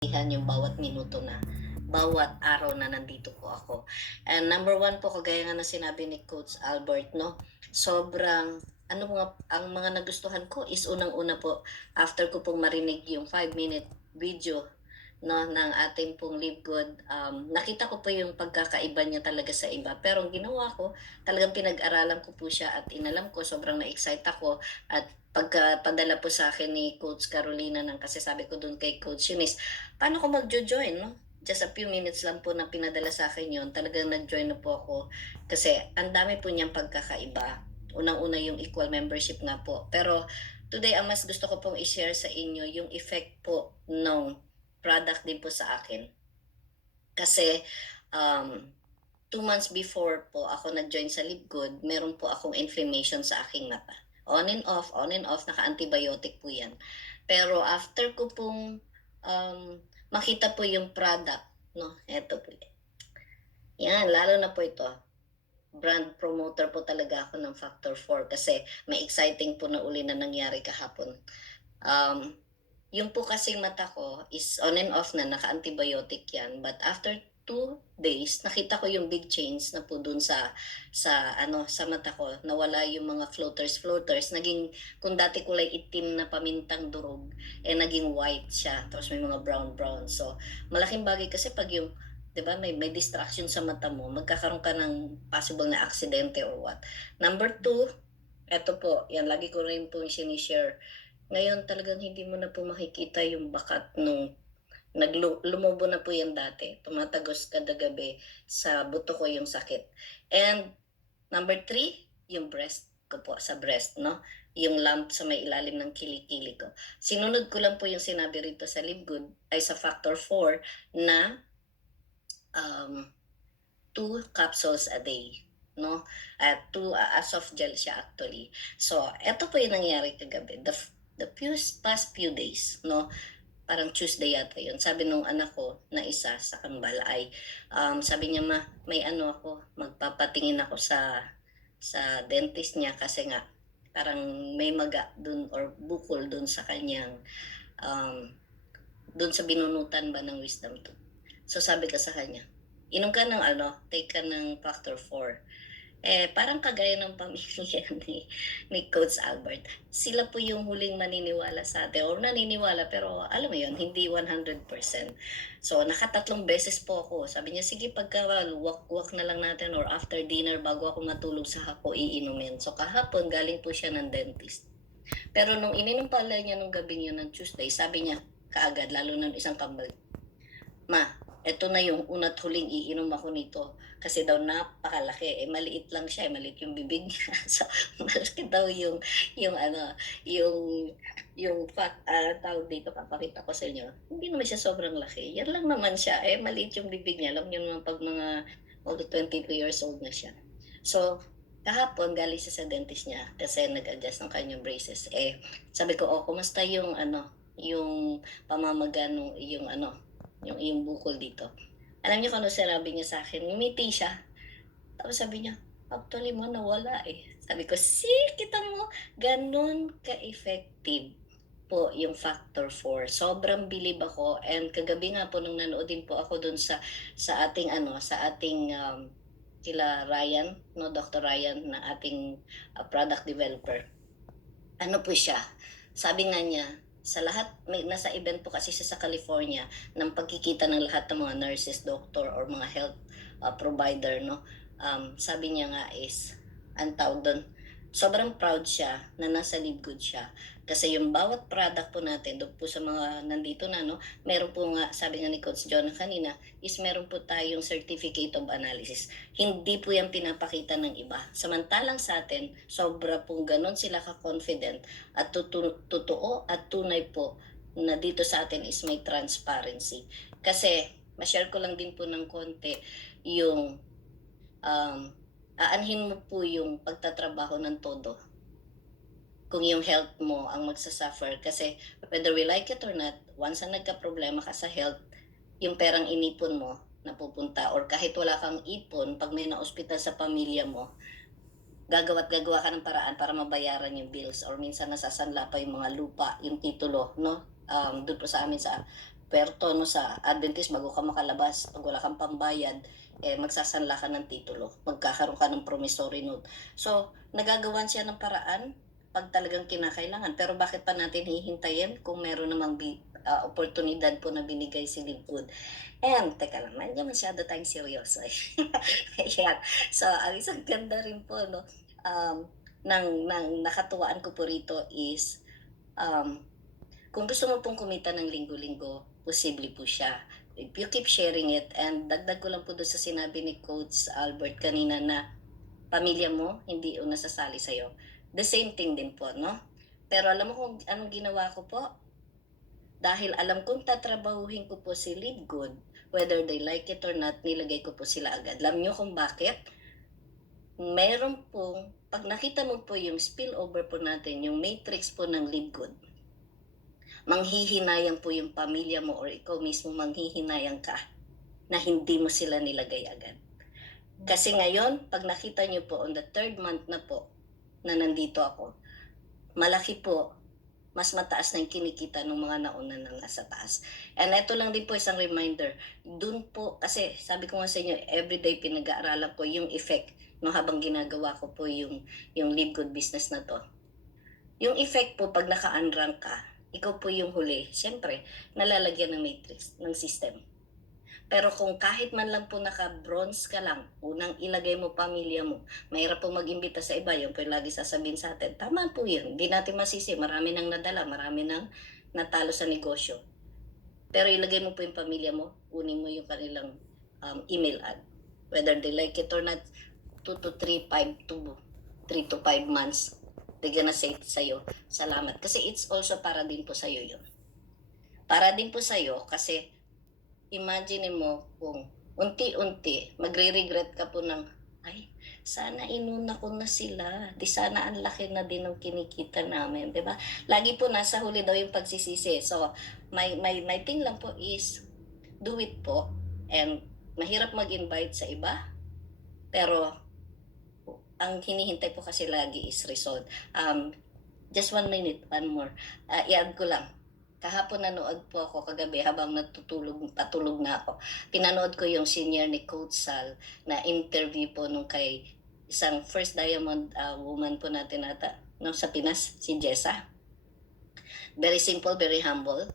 Yung bawat minuto na, bawat araw na nandito po ako. And number one po, kagaya nga na sinabi ni Coach Albert, no, sobrang, ano nga, ang mga nagustuhan ko is unang-una po, after ko pong marinig yung 5-minute video, no, ng ating pong Live Good, nakita ko po yung pagkakaiba niya talaga sa iba. Pero ang ginawa ko, talagang pinag-aralan ko po siya at inalam ko, sobrang na-excite ako at pagkapadala po sa akin ni Coach Carolina ng kasi sabi ko dun kay Coach Eunice, paano ko magjo-join, no? Just a few minutes lang po na pinadala sa akin yon, talagang nag-join na po ako kasi ang dami po niyang pagkakaiba. Unang-una yung equal membership nga po. Pero today, ang mas gusto ko pong i-share sa inyo yung effect po ng product din po sa akin. Kasi um, 2 months before po ako nag-join sa Live Good, meron po akong inflammation sa aking mata. On and off, naka-antibiotic po yan. Pero after ko pong makita po yung product, no, eto po. Yan, lalo na po ito. Brand promoter po talaga ako ng Factor 4 kasi may exciting po na uli na nangyari kahapon. Um, yung po kasing mata ko is on and off na, naka-antibiotic yan. But after 2 days, nakita ko yung big change na po dun sa mata ko. Nawala yung mga floaters. Naging, kung dati kulay itim na pamintang durog, naging white siya. Tapos may mga brown. So, malaking bagay kasi pag yung 'di ba may distraction sa mata mo, magkakaroon ka ng possible na aksidente or what. Number two, eto po, yan lagi ko rin po sinishare. Ngayon talagang hindi mo na po makikita yung bakat nung lumubo na po yan dati. Tumatagos kada gabi sa buto ko yung sakit. And number three, yung breast ko po, sa breast, no? Yung lump sa may ilalim ng kilikili ko. Sinunod ko lang po yung sinabi rito sa Live Good, ay sa Factor 4, na um, 2 capsules a day, no? At 2 soft gel siya actually. So, eto po yung nangyari kagabi. The past few days, no? Parang Tuesday yata yun. Sabi nung anak ko na isa sa kambal ay, sabi niya, ma, may ano ako, magpapatingin ako sa dentist niya kasi nga, parang may maga dun or bukol dun sa kanyang, um, dun sa binunutan ba ng wisdom tooth. So sabi ko sa kanya, inom ka ng ano, take ka ng Factor 4. Parang kagaya ng pamilya ni Coach Albert. Sila po yung huling maniniwala sa atin or naniniwala pero alam mo yun, hindi 100%. So nakatatlong beses po ako. Sabi niya, sige pagka walk na lang natin or after dinner bago ako matulog sa hako iinumin. So kahapon galing po siya ng dentist. Pero nung ininom pala niya nung gabi yun ng Tuesday, sabi niya kaagad, lalo na isang kambal, ma, eto na yung una't huling iinom ako nito. Kasi daw napakalaki. Maliit lang siya. Maliit yung bibig niya. So, malaki daw yung ano, yung fat, tawag dito, papakita ko sa inyo. Hindi naman siya sobrang laki. Yan lang naman siya. Maliit yung bibig niya. Alam niyo naman pag mga all 22 years old na siya. So, kahapon galing siya sa dentist niya kasi nag-adjust ng kanyang braces. Sabi ko, oh, kumusta yung ano, yung pamamaga nung yung ano, yung bukol dito. Alam niyo kung ano sinabi niya sa akin? Ngumiti siya. Tapos sabi niya, actually mo nawala eh. Sabi ko, see, kita mo, ganun ka-effective po yung Factor 4. Sobrang bilib ako and kagabi nga po nung nanood din po ako dun sa ating ano, sa ating kila Ryan, no, Dr. Ryan na ating product developer. Ano po siya? Sabi nga niya, sa lahat, may nasa event po kasi siya sa California ng pagkikita ng lahat ng mga nurses, doctor, or mga health provider, no? Sabi niya nga is, ang tawag doon, sobrang proud siya na nasa Live Good siya. Kasi yung bawat product po natin, doon po sa mga nandito na, no, meron po nga, sabi nga ni Coach John kanina, is meron po tayong certificate of analysis. Hindi po yan pinapakita ng iba. Samantalang sa atin, sobra pong ganon sila ka-confident at totoo at tunay po na dito sa atin is may transparency. Kasi, ma-share ko lang din po ng konti yung aanhin mo po yung pagtatrabaho ng todo kung yung health mo ang magsasuffer. Kasi whether we like it or not, once na nagka-problema ka sa health, yung perang inipon mo napupunta or kahit wala kang ipon, pag may na-ospital sa pamilya mo, gagawa ka ng paraan para mabayaran yung bills or minsan nasasanla pa yung mga lupa, yung titulo, no? Doon po sa amin sa puwerto 'no, sa Adventist bago ka makalabas. 'Pag wala kang pambayad, magsasanla ka ng titulo, magkakaroon ka ng promissory note. So, nagagawan siya ng paraan 'pag talagang kinakailangan. Pero bakit pa natin hihintayin kung meron namang oportunidad po na binigay si Live. And teka lang, medyo masyado tayong seryoso, eh. Ayan. So, ang isang ganda rin po 'no, ng nakatuwaan ko po rito is, um, kung gusto mo pong kumita ng linggo-linggo, posible po siya. If you keep sharing it, and dagdag ko lang po dun sa sinabi ni Coach Albert kanina na pamilya mo hindi o nasasali sa'yo. The same thing din po 'no. Pero alam mo kung anong ginawa ko po? Dahil alam kong tatrabahuhin ko po si Live Good, whether they like it or not, nilagay ko po sila agad. Alam niyo kung bakit? Meron pong 'pag nakita mo po yung spillover po natin, yung matrix po ng Live Good, manghihinayang po yung pamilya mo or ikaw mismo manghihinayang ka na hindi mo sila nilagay agad. Kasi ngayon, 'pag nakita niyo po on the 3rd month na po na nandito ako, malaki po, mas mataas na yung kinikita ng mga nauna na nasa taas. And ito lang din po isang reminder, dun po kasi sabi ko nga sa inyo, everyday pinag-aaralan ko yung effect no habang ginagawa ko po yung Live Good business na 'to. Yung effect po 'pag naka-unrank ka, ikaw po yung huli, siyempre nalalagyan ng matrix, ng system. Pero kung kahit man lang po naka-bronze ka lang, unang ilagay mo pamilya mo, mahirap po mag-imbita sa iba, yun po yung lagi sasabihin sa atin. Tama po yun, hindi natin masisi, marami nang nadala, marami nang natalo sa negosyo. Pero ilagay mo po yung pamilya mo, kunin mo yung kanilang email ad. Whether they like it or not, 2 to 3, 5 to 3 to 5 months, they're gonna say sa'yo, salamat. Kasi it's also para din po sa'yo yun. Para din po sa'yo kasi imagine mo kung unti-unti magre-regret ka po ng, "Ay, sana inuna ko na sila, 'di sana ang laki na din ng kinikita namin." 'Di ba? Lagi po nasa huli daw yung pagsisisi. So, my thing lang po is do it po, and mahirap mag-invite sa iba, pero ang hinihintay po kasi lagi is result. Just 1 minute, one more, i-add ko lang. Kahapon nanood po ako kagabi habang patulog na ako. Pinanood ko yung senior ni Coach Sal na interview po nung kay isang first diamond woman po natin ata no, sa Pinas, si Jessa. Very simple, very humble.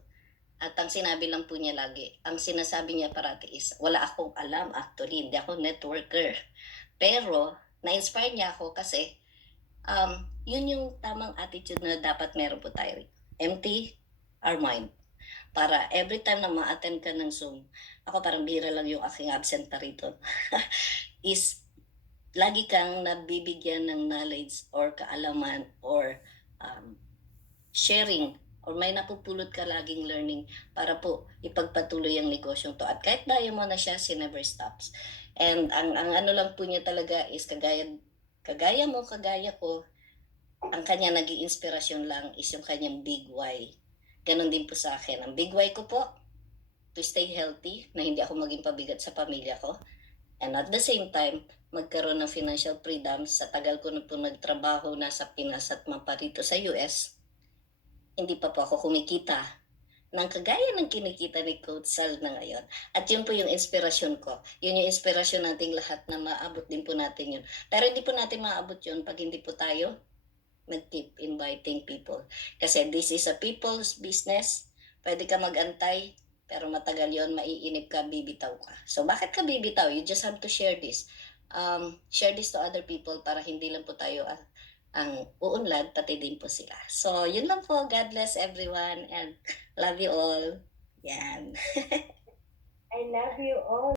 At ang sinabi lang po niya lagi, ang sinasabi niya parati is, wala akong alam actually, hindi ako networker. Pero, na-inspire niya ako kasi yun yung tamang attitude na dapat meron po tayo. Empty our mind. Para every time na ma-attend ka ng Zoom, ako parang bihira lang yung aking absent na rito, is lagi kang nabibigyan ng knowledge or kaalaman or um, sharing or may napupulot ka laging learning para po ipagpatuloy ang negosyong to. At kahit dayo mo na siya, she never stops. And ang ano lang po niya talaga is kagaya mo, kagaya ko, ang kanya naging inspirasyon lang is yung kanyang big why. Ganon din po sa akin. Ang big why ko po, to stay healthy, na hindi ako maging pabigat sa pamilya ko. And at the same time, magkaroon ng financial freedom. Sa tagal ko na po nagtrabaho nasa Pinas at maparito sa US, hindi pa po ako kumikita ng kagaya ng kinikita ni Coach Sal na ngayon. At yun po yung inspirasyon ko. Yun yung inspirasyon nating lahat na maabot din po natin yun. Pero hindi po natin maabot yun pag hindi po tayo nag-keep inviting people. Kasi this is a people's business. Pwede ka mag-antay, pero matagal yon, maiinip ka, bibitaw ka. So bakit ka bibitaw? You just have to share this. Share this to other people para hindi lang po tayo ang uunlad, pati din po sila. So, yun lang po. God bless everyone and love you all. Yan. I love you all.